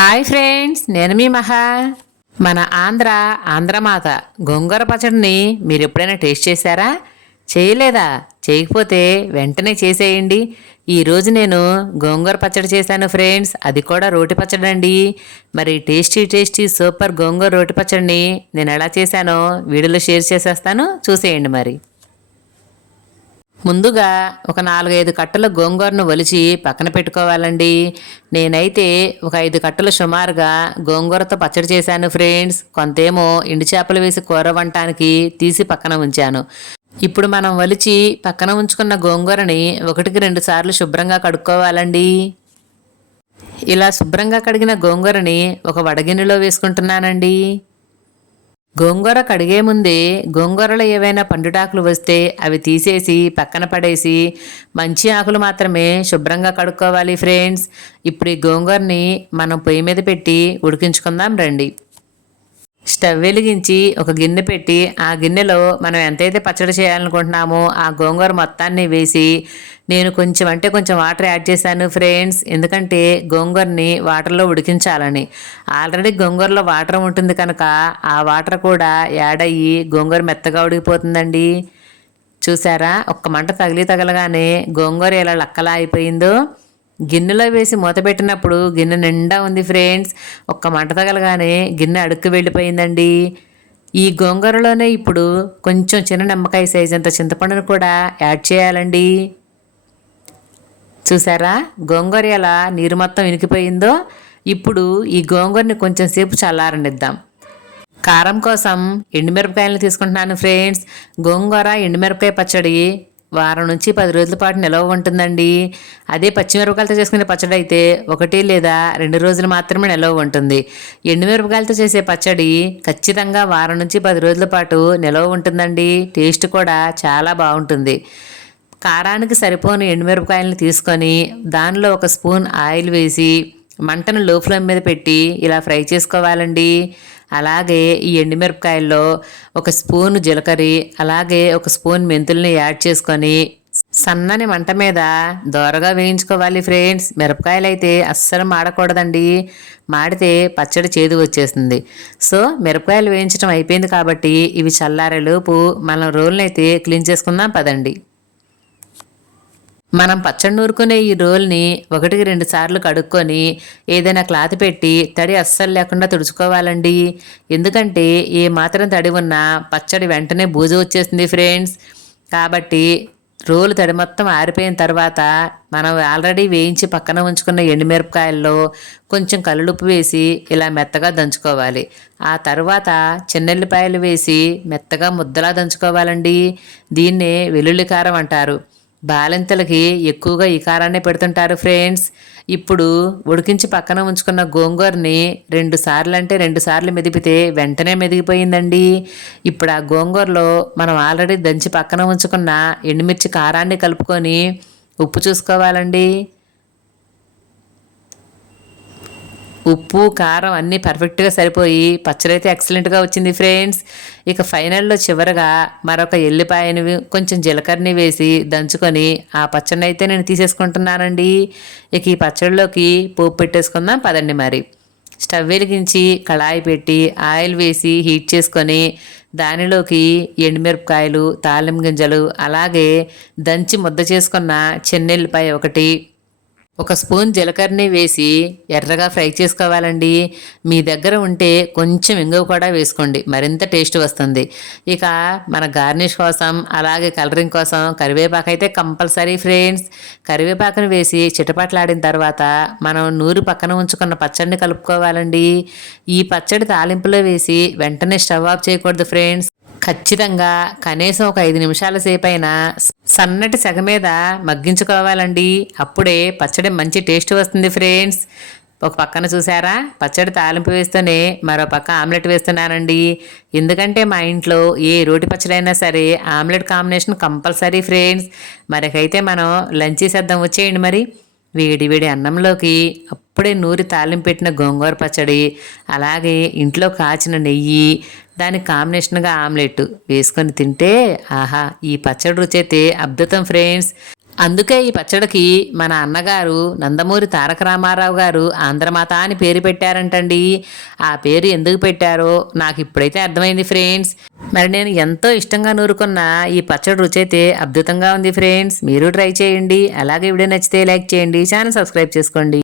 Hi friends నేను మీ మహా. మన ఆంధ్ర ఆంధ్రమాత గోంగూర పచ్చడిని మీరు ఎప్పుడైనా టేస్ట్ చేశారా? చేయలేదా? చేయకపోతే వెంటనే చేసేయండి. ఈరోజు నేను గోంగూర పచ్చడి చేశాను ఫ్రెండ్స్ అది కూడా రోటి పచ్చడి అండి. మరి టేస్టీ టేస్టీ సూపర్ గోంగూర రోటి పచ్చడిని నేను ఎలా చేశానో వీడియోలో షేర్ చేసేస్తాను చూసేయండి మరి. ముందుగా ఒక నాలుగైదు కట్టల గోంగూరను ఒలిచి పక్కన పెట్టుకోవాలండి. నేనైతే ఒక ఐదు కట్టలు సుమారుగా గోంగూరతో పచ్చడి చేశాను ఫ్రెండ్స్. కొంతేమో ఎండు చేపలు వేసి కూర వంటానికి తీసి పక్కన ఉంచాను. ఇప్పుడు మనం ఒలిచి పక్కన ఉంచుకున్న గోంగూరని ఒకటికి రెండు సార్లు శుభ్రంగా కడుక్కోవాలండి. ఇలా శుభ్రంగా కడిగిన గోంగూరని ఒక వడగిన్నెలో వేసుకుంటున్నానండి. గోంగూర కడిగే ముందే గోంగూరలో ఏవైనా పండుటాకులు వస్తే అవి తీసేసి పక్కన పడేసి మంచి ఆకులు మాత్రమే శుభ్రంగా కడుక్కోవాలి ఫ్రెండ్స్. ఇప్పుడు ఈ గోంగూరని మనం పొయ్యి మీద పెట్టి ఉడికించుకుందాం రండి. స్టవ్ వెలిగించి ఒక గిన్నె పెట్టి ఆ గిన్నెలో మనం ఎంతైతే పచ్చడి చేయాలనుకుంటున్నామో ఆ గోంగూర మొత్తాన్ని వేసి నేను కొంచెం అంటే కొంచెం వాటర్ యాడ్ చేశాను ఫ్రెండ్స్. ఎందుకంటే గోంగూరని వాటర్లో ఉడికించాలని. ఆల్రెడీ గోంగూరలో వాటర్ ఉంటుంది కనుక ఆ వాటర్ కూడా యాడ్ అయ్యి గోంగూర మెత్తగా ఉడికిపోతుందండి. చూసారా? ఒక్క మంట తగిలి తగలగానే గోంగూర ఎలా లక్కలా అయిపోయిందో. గిన్నెలో వేసి మూత పెట్టినప్పుడు గిన్నె నిండా ఉంది ఫ్రెండ్స్. ఒక్క మంట తగలగానే గిన్నె అడుక్కు వెళ్ళిపోయిందండి. ఈ గోంగూరలోనే ఇప్పుడు కొంచెం చిన్న నిమ్మకాయ సైజ్ అంత చింతపండును కూడా యాడ్ చేయాలండి. చూసారా? గోంగూర ఎలా నీరు మొత్తం ఇనికిపోయిందో ఇప్పుడు ఈ గోంగూరని కొంచెం సేపు చల్లారనిద్దాం. కారం కోసం ఎండుమిరపకాయలను తీసుకుంటున్నాను ఫ్రెండ్స్. గోంగూర ఎండుమిరపకాయ పచ్చడి వారం నుంచి పది రోజుల పాటు నిలవ ఉంటుందండి. అదే పచ్చిమిరపకాయలతో చేసుకునే పచ్చడి అయితే ఒకటి లేదా రెండు రోజులు మాత్రమే నిలవ ఉంటుంది. ఎండుమిరపకాయలతో చేసే పచ్చడి ఖచ్చితంగా వారం నుంచి పది రోజుల పాటు నిలవ ఉంటుందండి. టేస్ట్ కూడా చాలా బాగుంటుంది. కారానికి సరిపోని ఎండుమిరపకాయలను తీసుకొని దానిలో ఒక స్పూన్ ఆయిల్ వేసి మంటను లో ఫ్లేమ్ మీద పెట్టి ఇలా ఫ్రై చేసుకోవాలండి. అలాగే ఈ ఎండుమిరపకాయల్లో ఒక స్పూన్ జీలకర్ర అలాగే ఒక స్పూన్ మెంతుల్ని యాడ్ చేసుకొని సన్నని మంట మీద దోరగా వేయించుకోవాలి ఫ్రెండ్స్. మిరపకాయలు అయితే అస్సలు మాడకూడదండి. మాడితే పచ్చడి చేదు వచ్చేస్తుంది. సో మిరపకాయలు వేయించడం అయిపోయింది కాబట్టి ఇవి చల్లారేలోపు మనం రోల్ని అయితే క్లీన్ చేసుకుందాం పదండి. మనం పచ్చడి నూరుకునే ఈ రోల్ని ఒకటికి రెండు సార్లు కడుక్కొని ఏదైనా క్లాత్ పెట్టి తడి అస్సలు లేకుండా తుడుచుకోవాలండి. ఎందుకంటే ఏ మాత్రం తడి ఉన్నా పచ్చడి వెంటనే బూజు వచ్చేస్తుంది ఫ్రెండ్స్. కాబట్టి రోలు తడి మొత్తం ఆరిపోయిన తర్వాత మనం ఆల్రెడీ వేయించి పక్కన ఉంచుకున్న ఎండుమిరపకాయల్లో కొంచెం కల్లుప్పు వేసి ఇలా మెత్తగా దంచుకోవాలి. ఆ తర్వాత చిన్నెల్లిపాయలు వేసి మెత్తగా ముద్దలా దంచుకోవాలండి. దీన్నే వెల్లుల్లి కారం అంటారు. బాలింతలకి ఎక్కువగా ఈ కారాన్నే పెడుతుంటారు ఫ్రెండ్స్. ఇప్పుడు ఉడికించి పక్కన ఉంచుకున్న గోంగూరని రెండు సార్లు అంటే రెండు సార్లు మెదిపితే వెంటనే మెదిగిపోయిందండి. ఇప్పుడు ఆ గోంగూరలో మనం ఆల్రెడీ దంచి పక్కన ఉంచుకున్న ఎండుమిర్చి కారాన్ని కలుపుకొని ఉప్పు చూసుకోవాలండి. ఉప్పు కారం అన్నీ పర్ఫెక్ట్గా సరిపోయి పచ్చడి అయితే ఎక్సలెంట్గా వచ్చింది ఫ్రెండ్స్ ఇక ఫైనల్లో చివరగా మరొక ఎల్లిపాయని కొంచెం జీలకర్రని వేసి దంచుకొని ఆ పచ్చడిని అయితే నేను తీసేసుకుంటున్నానండి. ఇక ఈ పచ్చడిలోకి పోపు పెట్టేసుకుందాం పదండి మరి. స్టవ్ వెలిగించి కళాయి పెట్టి ఆయిల్ వేసి హీట్ చేసుకొని దానిలోకి ఎండుమిరపకాయలు తాలిం గింజలు అలాగే దంచి ముద్ద చేసుకున్న చెన్నెల్లిపాయ ఒకటి ఒక స్పూన్ జీలకర్రని వేసి ఎర్రగా ఫ్రై చేసుకోవాలండి. మీ దగ్గర ఉంటే కొంచెం ఇంగువ కూడా వేసుకోండి. మరింత టేస్ట్ వస్తుంది. ఇక మన గార్నిష్ కోసం అలాగే కలరింగ్ కోసం కరివేపాకు అయితే కంపల్సరీ ఫ్రెండ్స్. కరివేపాకును వేసి చిటపట్లాడిన తర్వాత మనం నూరు పక్కన ఉంచుకున్న పచ్చడిని కలుపుకోవాలండి. ఈ పచ్చడి తాలింపులో వేసి వెంటనే స్టవ్ ఆఫ్ చేయకూడదు ఫ్రెండ్స్. ఖచ్చితంగా కనీసం ఒక ఐదు నిమిషాల సేపు అయినా సన్నటి సెగ మీద మగ్గించుకోవాలండి. అప్పుడే పచ్చడి మంచి టేస్ట్ వస్తుంది ఫ్రెండ్స్. ఒక పక్కన చూసారా? పచ్చడి తాలింపు వేస్తూనే మరో పక్క ఆమ్లెట్ వేస్తున్నానండి. ఎందుకంటే మా ఇంట్లో ఏ రోటి పచ్చడి అయినా సరే ఆమ్లెట్ కాంబినేషన్ కంపల్సరీ ఫ్రెండ్స్. మరికైతే మనం లంచ్ సిద్ధం వచ్చేయండి మరి. వేడి వేడి అన్నంలోకి అప్పుడే నూరి తాలింపు పెట్టిన గోంగూర పచ్చడి అలాగే ఇంట్లో కాచిన నెయ్యి దానికి కాంబినేషన్గా ఆమ్లెట్ వేసుకొని తింటే ఆహా ఈ పచ్చడి రుచి అయితే అద్భుతం ఫ్రెండ్స్. అందుకే ఈ పచ్చడికి మన అన్నగారు నందమూరి తారక రామారావు గారు ఆంధ్రమాత అని పేరు పెట్టారంటండి. ఆ పేరు ఎందుకు పెట్టారో నాకు ఇప్పుడైతే అర్థమైంది ఫ్రెండ్స్. మరి నేను ఎంతో ఇష్టంగా నూరుకున్న ఈ పచ్చడి రుచి అయితే అద్భుతంగా ఉంది ఫ్రెండ్స్. మీరు ట్రై చేయండి. అలాగే వీడియో నచ్చితే లైక్ చేయండి. ఛానల్ సబ్స్క్రైబ్ చేసుకోండి.